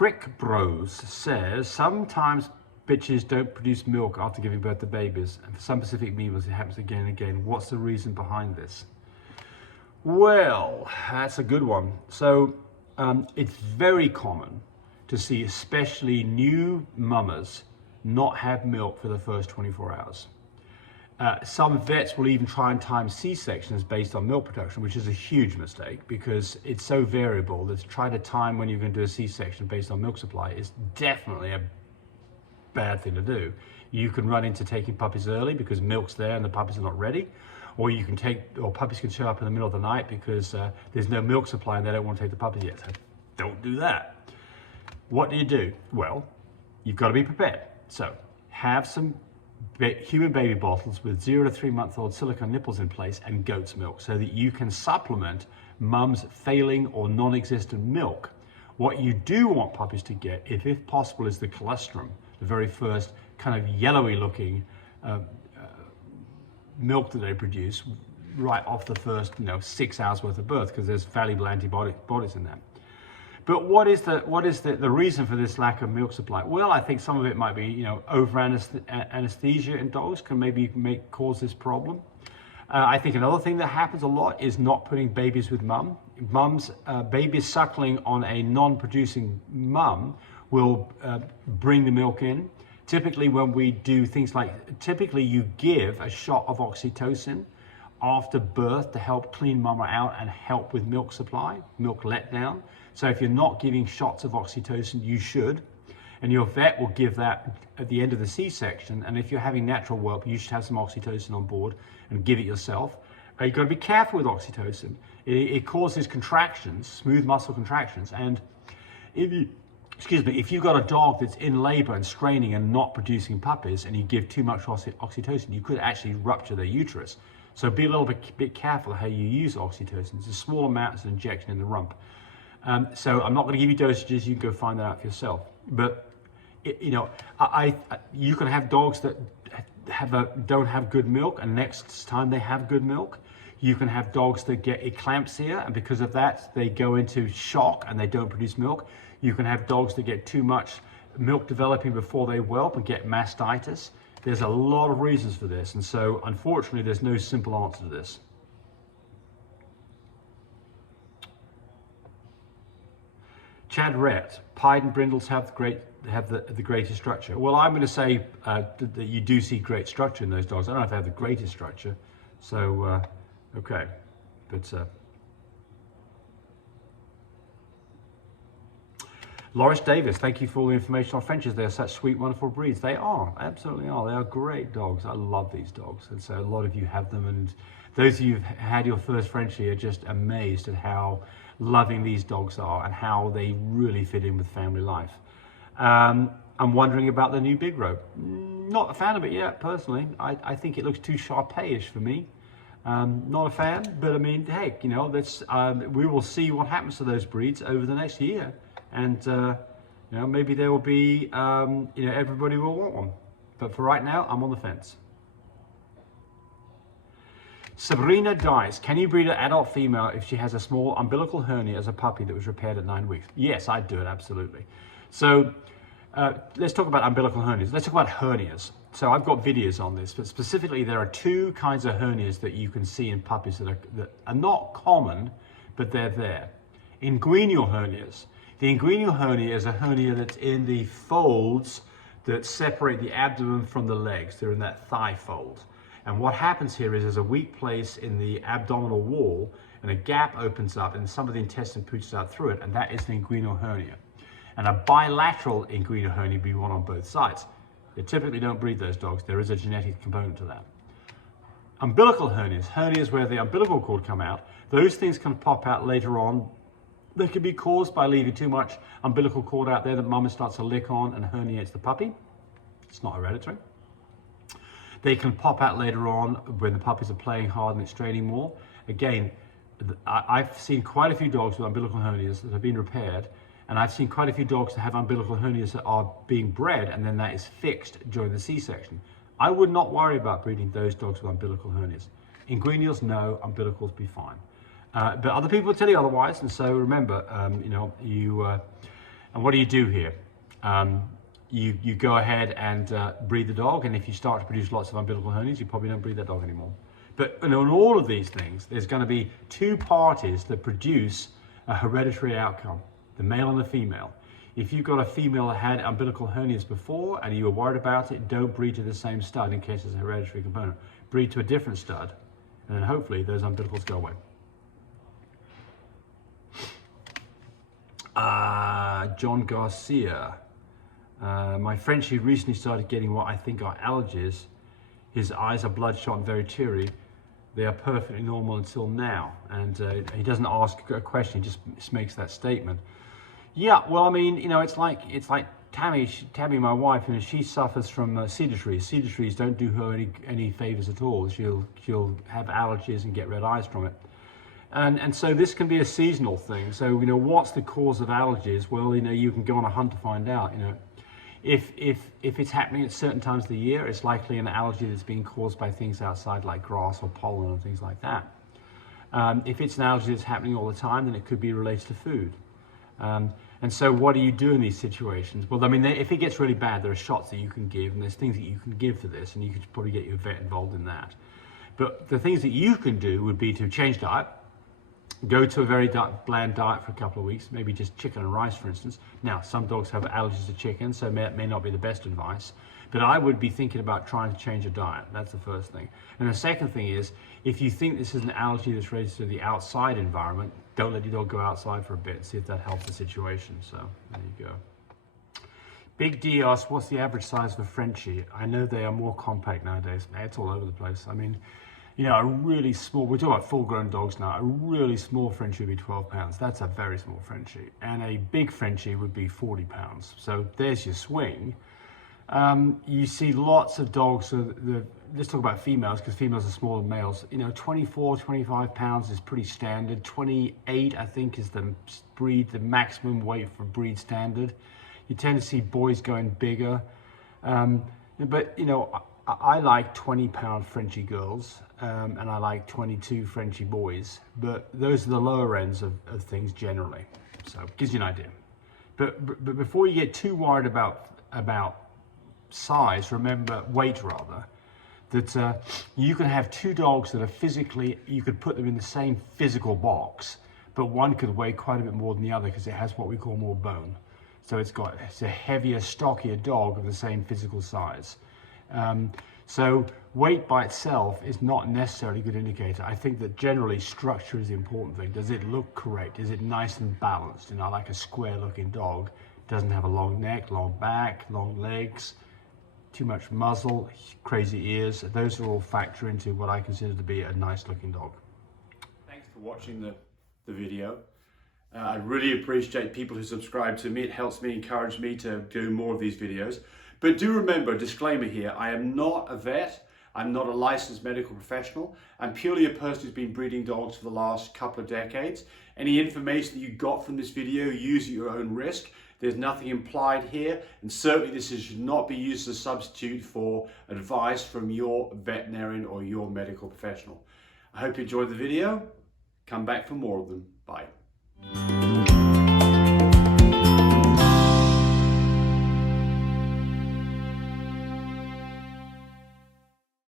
Crick Bros says, sometimes bitches don't produce milk after giving birth to babies, and for some specific females it happens again and again. What's the reason behind this? Well, that's a good one. So it's very common to see especially new mamas not have milk for the first 24 hours. Some vets will even try and time C-sections based on milk production, which is a huge mistake because it's so variable that to try to time when you're going to do a C-section based on milk supply is definitely a bad thing to do. You can run into taking puppies early because milk's there and the puppies are not ready, or puppies can show up in the middle of the night because there's no milk supply and they don't want to take the puppies yet. So don't do that. What do? Well, you've got to be prepared. So have some human baby bottles with 0 to 3 month old silicone nipples in place and goat's milk so that you can supplement mum's failing or non-existent milk. What you do want puppies to get, if possible, is the colostrum, the very first kind of yellowy looking milk that they produce right off the first 6 hours worth of birth, because there's valuable antibodies in that. But what is the reason for this lack of milk supply? Well, I think some of it might be, over anesthesia in dogs can cause this problem. I think another thing that happens a lot is not putting babies with mum. Babies suckling on a non-producing mum will bring the milk in. Typically when we do things like, you give a shot of oxytocin after birth to help clean mama out and help with milk supply, milk letdown. So if you're not giving shots of oxytocin, you should. And your vet will give that at the end of the C-section. And if you're having natural whelp, you should have some oxytocin on board and give it yourself. You've got to be careful with oxytocin. It causes contractions, smooth muscle contractions. And if you've got a dog that's in labor and straining and not producing puppies and you give too much oxytocin, you could actually rupture their uterus. So be a little bit careful how you use oxytocin. It's a small amount, it's an injection in the rump. So I'm not going to give you dosages, you can go find that out for yourself. But you can have dogs that don't have good milk, and next time they have good milk. You can have dogs that get eclampsia, and because of that, they go into shock and they don't produce milk. You can have dogs that get too much milk developing before they whelp and get mastitis. There's a lot of reasons for this, and so unfortunately, there's no simple answer to this. Chad Rett, pied and brindles have the greatest structure. Well, I'm going to say that you do see great structure in those dogs. I don't know if they have the greatest structure, so okay, but Loris Davis, thank you for all the information on Frenchies. They're such sweet, wonderful breeds. They are, absolutely are. They are great dogs. I love these dogs, and so a lot of you have them, and those of you who've had your first Frenchie are just amazed at how loving these dogs are and how they really fit in with family life. I'm wondering about the new Big Rope. Not a fan of it yet, personally. I think it looks too Shar-Pei-ish for me. Not a fan, but I mean, heck, we will see what happens to those breeds over the next year, and maybe there will be, everybody will want one. But for right now, I'm on the fence. Sabrina Dice, can you breed an adult female if she has a small umbilical hernia as a puppy that was repaired at 9 weeks? Yes, I'd do it, absolutely. So let's talk about umbilical hernias. Let's talk about hernias. So I've got videos on this, but specifically there are two kinds of hernias that you can see in puppies that are not common, but they're there. Inguinal hernias. The inguinal hernia is a hernia that's in the folds that separate the abdomen from the legs. They're in that thigh fold. And what happens here is there's a weak place in the abdominal wall and a gap opens up and some of the intestine pushes out through it, and that is an inguinal hernia. And a bilateral inguinal hernia would be one on both sides. They typically don't breed those dogs. There is a genetic component to that. Umbilical hernias, hernias where the umbilical cord come out, those things can pop out later on. They can be caused by leaving too much umbilical cord out there that mama starts to lick on and herniates the puppy. It's not hereditary. They can pop out later on when the puppies are playing hard and it's straining more. Again, I've seen quite a few dogs with umbilical hernias that have been repaired, and I've seen quite a few dogs that have umbilical hernias that are being bred and then that is fixed during the C-section. I would not worry about breeding those dogs with umbilical hernias. Inguinals, no, umbilicals be fine. But other people will tell you otherwise, and so remember, And what do you do here? You go ahead and breed the dog, and if you start to produce lots of umbilical hernias, you probably don't breed that dog anymore. But in all of these things, there's going to be two parties that produce a hereditary outcome, the male and the female. If you've got a female that had umbilical hernias before and you were worried about it, don't breed to the same stud in case there's a hereditary component. Breed to a different stud, and then hopefully those umbilicals go away. John Garcia. My Frenchie recently started getting what I think are allergies. His eyes are bloodshot and very teary. They are perfectly normal until now. And he doesn't ask a question, he just makes that statement. Yeah, well, I mean, you know, it's like Tammy, my wife, you know, she suffers from cedar trees. Cedar trees don't do her any favors at all. She'll have allergies and get red eyes from it. And so this can be a seasonal thing. So, you know, what's the cause of allergies? Well, you know, you can go on a hunt to find out. You know, if it's happening at certain times of the year, it's likely an allergy that's being caused by things outside like grass or pollen or things like that. If it's an allergy that's happening all the time, then it could be related to food. And so what do you do in these situations? Well, I mean, if it gets really bad, there are shots that you can give, and there's things that you can give for this, and you could probably get your vet involved in that. But the things that you can do would be to change diet, go to a very bland diet for a couple of weeks, maybe just chicken and rice, for instance. Now, some dogs have allergies to chicken, so it may not be the best advice. But I would be thinking about trying to change your diet. That's the first thing. And the second thing is, if you think this is an allergy that's related to the outside environment, don't let your dog go outside for a bit and see if that helps the situation. So there you go. Big D asks, what's the average size of a Frenchie? I know they are more compact nowadays. It's all over the place. I mean, you know, a really small, we're talking about full-grown dogs now, a really small Frenchie would be 12 pounds. That's a very small Frenchie. And a big Frenchie would be 40 pounds. So there's your swing. You see lots of dogs, let's talk about females, because females are smaller than males. You know, 24, 25 pounds is pretty standard. 28, I think, is the maximum weight for breed standard. You tend to see boys going bigger. But, you know, I like 20-pound Frenchie girls, and I like 22 Frenchie boys, but those are the lower ends of things generally. So it gives you an idea. But before you get too worried about size, remember, weight rather, that you can have two dogs that are physically, you could put them in the same physical box, but one could weigh quite a bit more than the other because it has what we call more bone. So it's a heavier, stockier dog of the same physical size. So weight by itself is not necessarily a good indicator. I think that generally structure is the important thing. Does it look correct? Is it nice and balanced? You know, like a square looking dog. Doesn't have a long neck, long back, long legs, too much muzzle, crazy ears. Those are all factor into what I consider to be a nice looking dog. Thanks for watching the video. I really appreciate people who subscribe to me. It helps me, encourage me to do more of these videos. But do remember, disclaimer here, I am not a vet, I'm not a licensed medical professional, I'm purely a person who's been breeding dogs for the last couple of decades. Any information that you got from this video, use at your own risk. There's nothing implied here, and certainly this should not be used as a substitute for advice from your veterinarian or your medical professional. I hope you enjoyed the video. Come back for more of them. Bye.